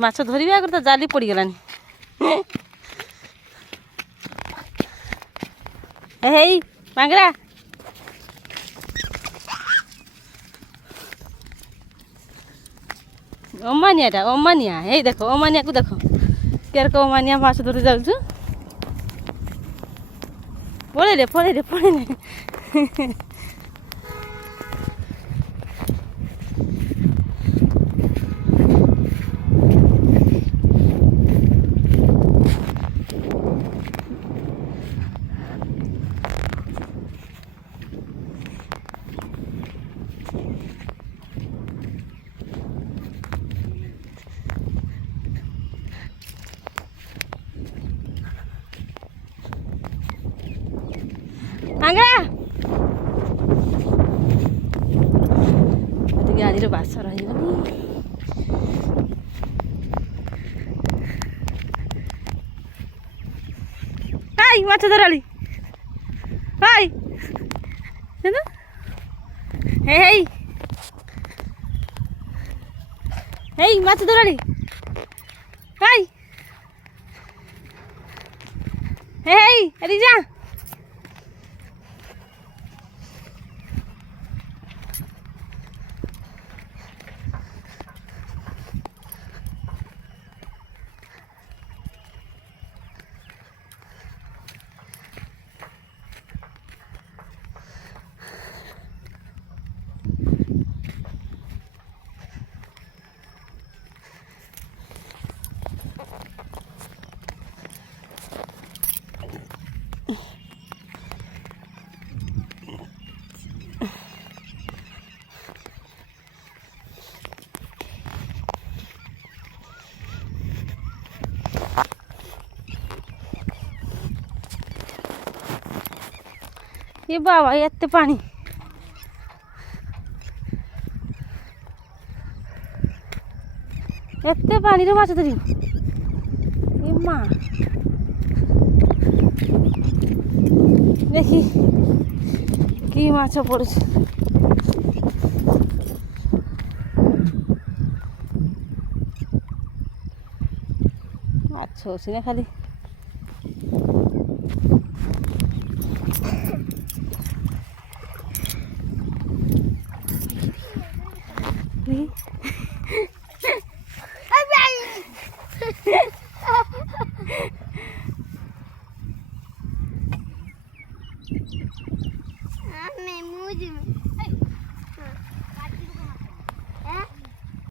ମାଛ ଧରିବା ଆଗରୁ ତା ଜାଲି ପଡ଼ିଗଲାଣି। ହେଇ ମାଙ୍ଗରା ଅମାନିଆଟା ଅମାନିଆ। ହେଇ ଦେଖ ଅମାନିଆକୁ ଦେଖ କେରକ ଅମାନିଆ ମାଛ ଧରି ଯାଉଛୁ। ପଳେଇଲେ ପଳେଇଲେ ପଳେଇଲେ। ମାଙ୍ଗରା ଟିକେ ଗାଡ଼ିର ବାସ ରହିବନି। ହାଇ ମାଛ ଧରାଳି ହାଇ ହେଇ ହେଇ ମାଛ ଧରାଳି ହାଇ ହେଇ ଏଠି ଯା। ये बाबा एत्ते पानी एत्ते पानी रे माछ धरी ये माँ देखी कि माछ पड़ुछ। माछ अच्छे ना खाली